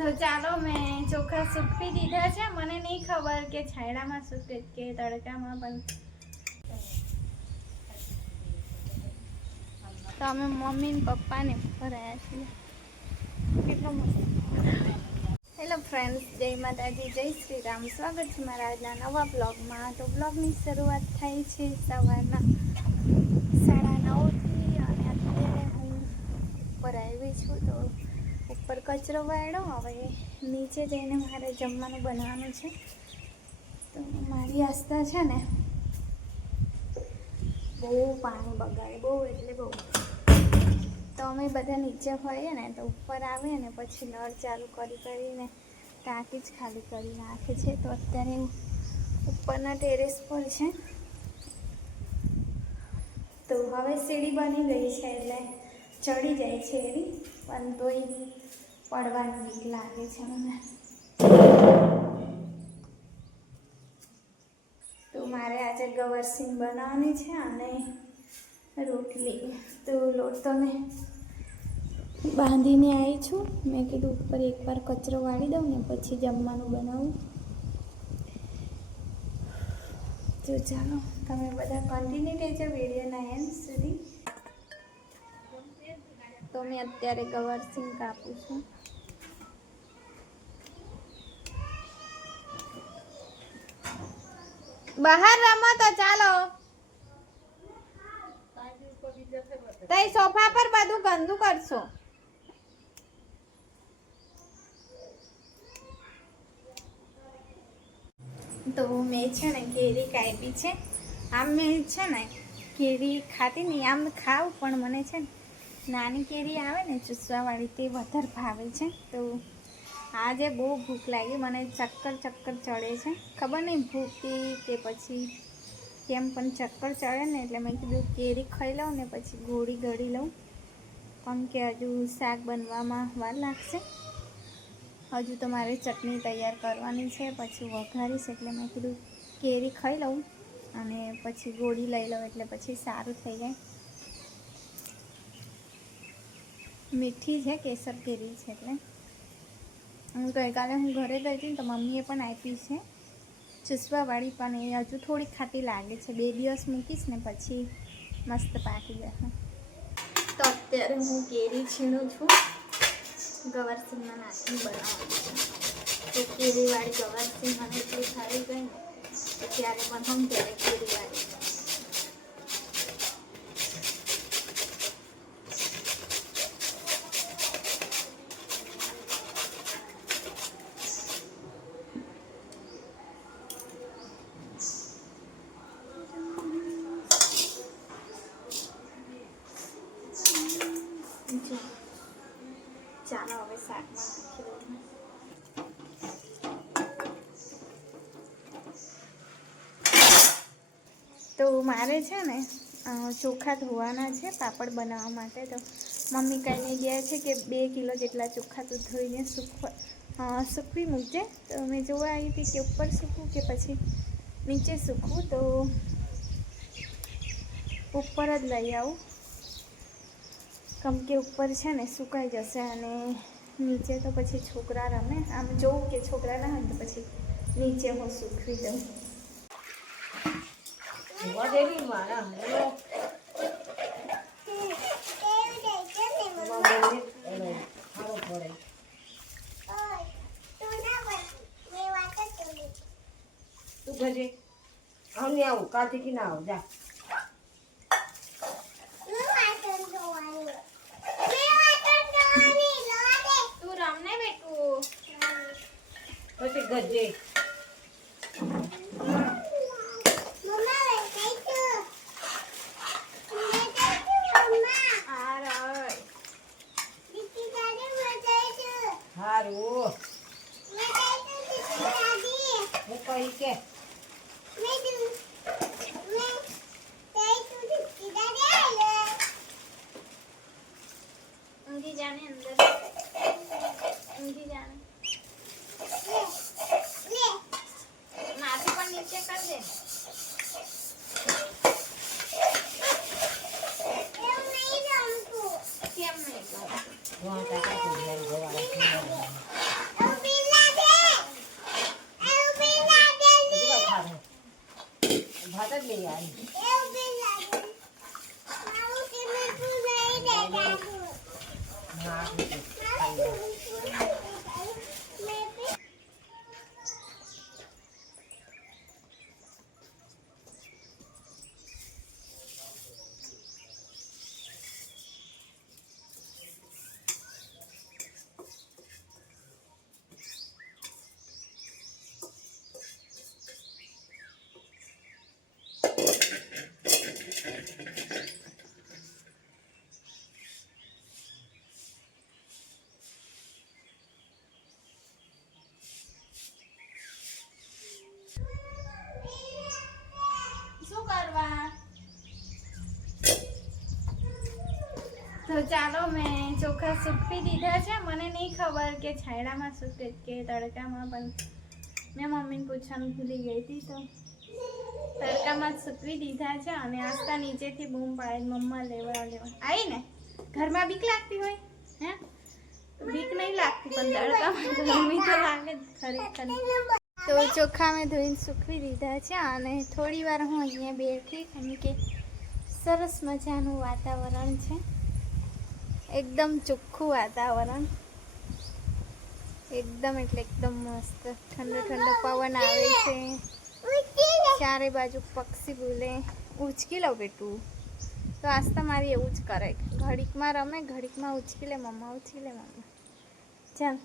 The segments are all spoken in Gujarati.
તો ચાલો મેં ચોખા સૂકવી દીધા છે. મને નહીં ખબર કે છાયડામાં સૂકે કે તડકામાં, પણ તો અમે મમ્મી ને પપ્પાને ભરાયા છીએ. કેટલો મસ્ત. હેલો ફ્રેન્ડ્સ, જય માતાજી, જય શ્રી રામ. સ્વાગત છે મારા આજના નવા બ્લોગમાં. તો બ્લોગની શરૂઆત થાય છે સવારના 9:30થી અને અત્યારે હું ઉપર આવી છું. તો ઉપર કચરો વાળ્યો, હવે નીચે જઈને મારે જમવાનું બનાવવાનું છે. તો મારી આસ્થા છે ને બહુ પાણી બગાડે, બહુ એટલે બહુ. તો અમે બધા નીચે હોઈએ ને તો ઉપર આવીએ ને પછી નળ ચાલુ કરીને ટાંકી જ ખાલી કરી નાખે છે. તો અત્યારે ઉપરના ટેરેસ પર છે. તો હવે સીડી બની ગઈ છે એટલે ચડી જાય છે એવી, પણ તોય પડવાની બીક લાગે છે મને. તો મારે આજે ગવરસીંગ બનાવવાની છે અને રોટલી. તો લોટ તો મેં બાંધીને આવી છું. મેં કીધું ઉપર એકવાર કચરો વાળી દઉં ને પછી જમવાનું બનાવું. તો ચાલો તમે બધા કન્ટિન્યુ રહેજો વિડીયોના એન્ડ સુધી. તો મેં અત્યારે ગવરસીંગ કાપું છું. બહાર રમો તો ચાલો. તઈ સોફા પર બધું ગંદુ કરશો. તો મેં છે ને કેરી કાપી છે. આમ મેં છે ને કેરી ખાતી નહીં, આમ ખાવું પણ મને છે ને નાની કેરી આવે ને ચૂસવાવાળી તે વધારે ભાવે છે. તો આજે બહુ ભૂખ લાગી, મને ચક્કર ચડે છે. ખબર નહીં ભૂખી કે પછી કેમ, પણ ચક્કર ચડે ને એટલે મેં કીધું કેરી ખાઈ લઉં ને પછી ગોળી ગળી લઉં, કારણ કે હજુ શાક બનવામાં વાર લાગશે. હજુ તો મારે ચટણી તૈયાર કરવાની છે, પછી વઘારીશ. એટલે મેં કીધું કેરી ખાઈ લઉં અને પછી ગોળી લઈ લઉં એટલે પછી સારું થઈ જાય. મીઠી છે, કેસર કેરી છે. એટલે ગઈકાલે હું ઘરે ગઈ હતી તો મમ્મીએ પણ આપી છે ચૂસવાવાળી, પણ એ હજુ થોડી ખાટી લાગે છે. 2 દિવસ મૂકીશ ને પછી મસ્ત પાકી જશે. તો અત્યારે હું કેરી છીણું છું. ગવરસીંગમાં નાખીને બનાવવાનું છે. તો કેરીવાળી ગવરસીંગ મને એટલી ખાવી ગઈ ને તો ત્યારે બનાવું ત્યારે કેરીવાળી. ચાલો હવે શાકમાં નાખી દઉં. તો મારે છે ને ચોખા ધોવાના છે પાપડ બનાવવા માટે. તો મમ્મી કહીને ગયા છે કે 2 કિલો જેટલા ચોખા તો ધોઈને સૂકવી મૂકજે. તો મેં જોવા આવી હતી કે ઉપર સૂકવું કે પછી નીચે સૂકવું. તો ઉપર જ લઈ આવું, કેમ કે ઉપર છે ને સુકાઈ જશે અને નીચે તો પછી છોકરા રમે. આમ જોઉં કે છોકરા ના હોય તો પછી નીચે હું સૂકવી દઉં. તું ભજે અમે આવું કાલથી કે ના આવું જા. તું રમને બેઠું પછી ગજે હારું હું કઈ કે ઊંઘી જાને અંદર ઊંઘી જાને. માથું પણ નીચે કર દે. કેમ નહીં? જ નહીં આવી. હા, શું કરવા? તો ચાલો મેં ચોખા સૂકવી દીધા છે. મને નહીં ખબર કે છાયડામાં સૂકે કે તડકામાં, પણ મેં મમ્મીને પૂછવાનું ભૂલી ગઈ હતી, તો તડકામાં જ સૂકવી દીધા છે. અને આસ્તા નીચેથી બૂમ પાડે, મમ્મા લેવા આવી ને. ઘરમાં બીક લાગતી હોય હે? બીક નહીં લાગતી, પણ તડકામાં ગરમી તો લાગે જ ખરેખર. તો ચોખા મેં ધોઈને સૂકવી દીધા છે. અને થોડી વાર હું અહીંયા બેઠી, કેમ કે સરસ મજાનું વાતાવરણ છે. એકદમ ચોખ્ખું વાતાવરણ, એકદમ એટલે એકદમ મસ્ત. ઠંડો ઠંડો પવન આવે છે, ચારે બાજુ પક્ષી બોલે. ઉચકી લો બેટું. તો આસ્તા મારી એવું જ કરે, ઘડીકમાં રમે, ઘડીકમાં ઉચકી લે મમ્મા, ઉચકી લે મમ્મા. ચાલ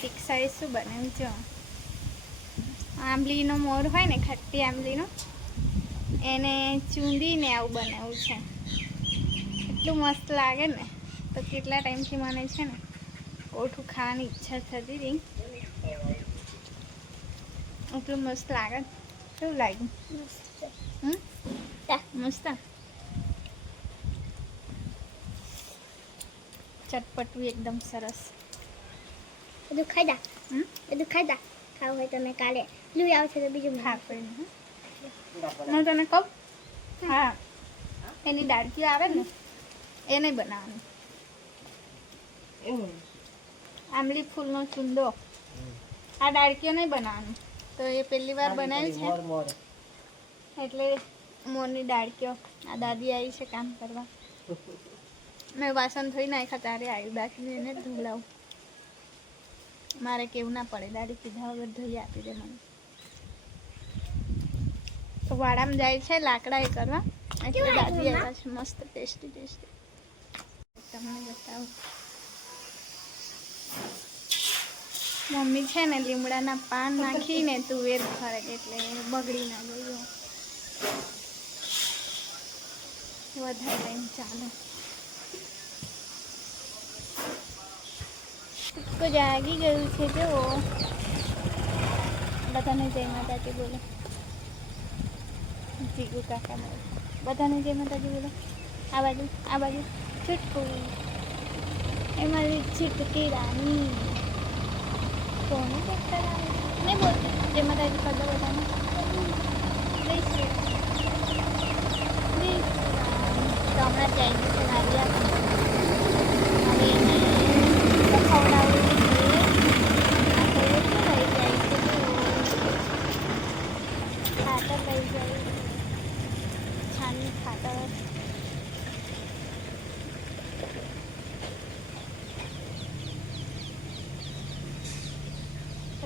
તીક્ષાએ શું બનાવ્યું છે? આંબલીનો મોર હોય ને, ખટ્ટી આંબલીનો, એને ચૂંદીને આવું બનાવ્યું છે. એટલું મસ્ત લાગે ને. તો કેટલા ટાઈમથી મને છે ને ઓઠું ખાવાની ઈચ્છા થતી હતી. એટલું મસ્ત લાગે. કેવું લાગ્યું? મસ્ત. ચટપટું એકદમ સરસ. બધું ખાઈ દા. બધું ખાઈ દા. ખાવું હોય તો મેં કાલે લઈ આવશે તો બીજું હા કોઈ નહીં. હું તને કહું, હા એની ડાળકીઓ આવે ને એ નહીં બનાવવાની. આંબલી ફૂલનો ચૂંદો, આ ડાળકીઓ નહીં બનાવવાનું. તો એ પહેલી વાર બનાવ્યું છે, એટલે મોરની ડાળકીઓ. આ દાદી આવી છે કામ કરવા. મેં વાસણ ધોઈ નાખ્યા ત્યારે આવ્યું, બાકી એને ધોલાવું. મારે કેવું ના પડે, દાદી કીધા વગર ધોઈ આપી દે મને. તો વાડામાં જાય છે લાકડા એ કરવા, એટલે દાદી આવ્યા છે. મસ્ત ટેસ્ટી ટેસ્ટી તમને બતાવું. મમ્મી છે ને લીમડાના પાન નાખીને તુવેર ખરે, એટલે બગડી ના ગયું. વધારે ટાઈમ ચાલે. તો જાગી ગયું છે જો. બધાને જય માતાજી બોલો. જીગુ કાકા બોલો. બધાને જય માતાજી બોલો. આ બાજુ છૂટકું એમાં છૂટકી રાની. કોને દેખતા રાની નહીં બોલતી. જય માતાજી કરતો બધાને. તો હમણાં જાય છે મારી આ. હવે એને ખવડાવું ખાતર લઈ જાય, છાનની ખાતર.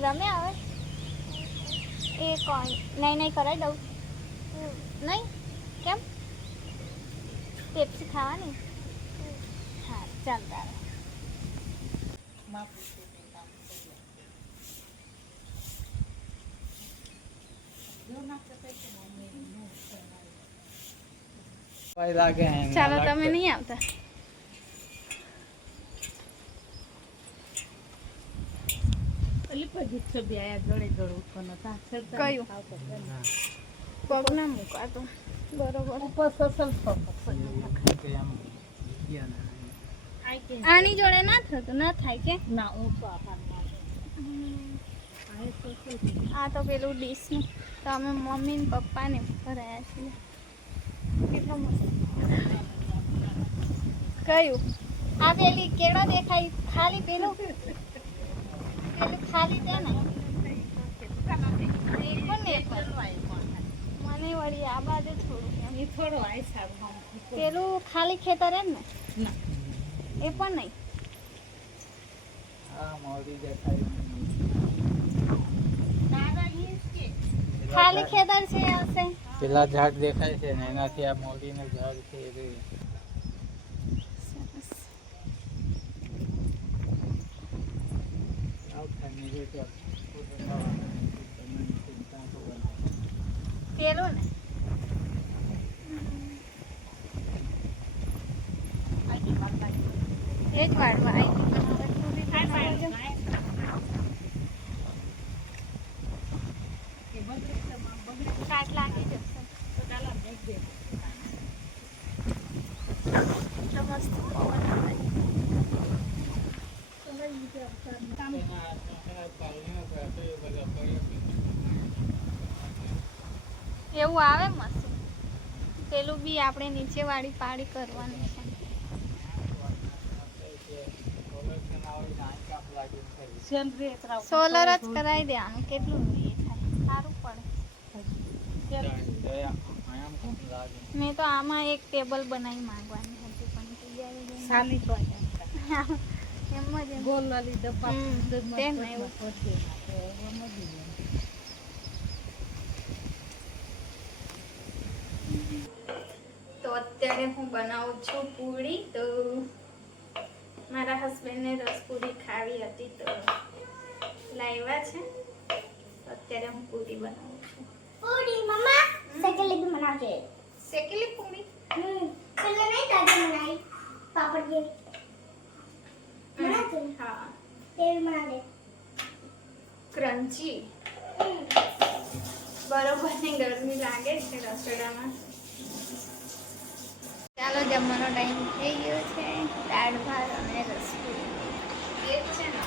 રમે આવે એ કોણ? નહીં કરાવી દઉં નહીં. કેમ પેપ્સી ખાવાની? હા ચાલ તારે. લાગે ચાલો તમે નહીં આવતા. કયું પગ ના મૂકાતો બરોબર. આની જોડે ના થતું, ના થાય કે આ તો પેલું ડીશનું તો અમે મમ્મી ને પપ્પા ને ભરાયા છીએ. કેટલો મસ્ત. કયું? આ પેલી કેળો દેખાય ખાલી પેલું ખાલી છે ને મને વળી આ બાજુ થોડું પેલું ખાલી ખેતર એમ ને એ પણ નહીં. ખાલી ખેતર છે હશે. પેલા ઝાડ દેખાય છે ને એનાથી આ મોડીનું ઝાડ છે એ પેલું ને એ જ વાળવા કાટ લાગી જશે તો મસ્ત પવન આવે. એવું આવે મસ્ત. પેલું બી આપણે નીચે વાળી પાડી કરવાની છે. સોલર જ કરાવી દેવાનું. કેટલું એ થાય સારું પડે. મેં તો આમાં એક ટેબલ બનાવી માંગવાની હતી પણ તૈયારી એમ જ તો અત્યારે હું બનાવું છું પૂરી. તો મારા હસબન્ડને રસપૂરી ખાવી હતી તો લાવ્યા છે. અત્યારે હું પૂરી બનાવું છું. પૂરી મમ્મા સેકેલી भी बनाते हैं. શેકેલી પૂરી पहले नहीं दादी बनाई पापड़ की बनाते हैं. હા तेल बना दे. ક્રન્ચી બરોબરની ગરમી લાગે છે રસોડામાં. ચાલો જમવાનો ટાઈમ થઈ ગયો છે. દાળ ભાત અને રસપૂરી એ જ છે ને.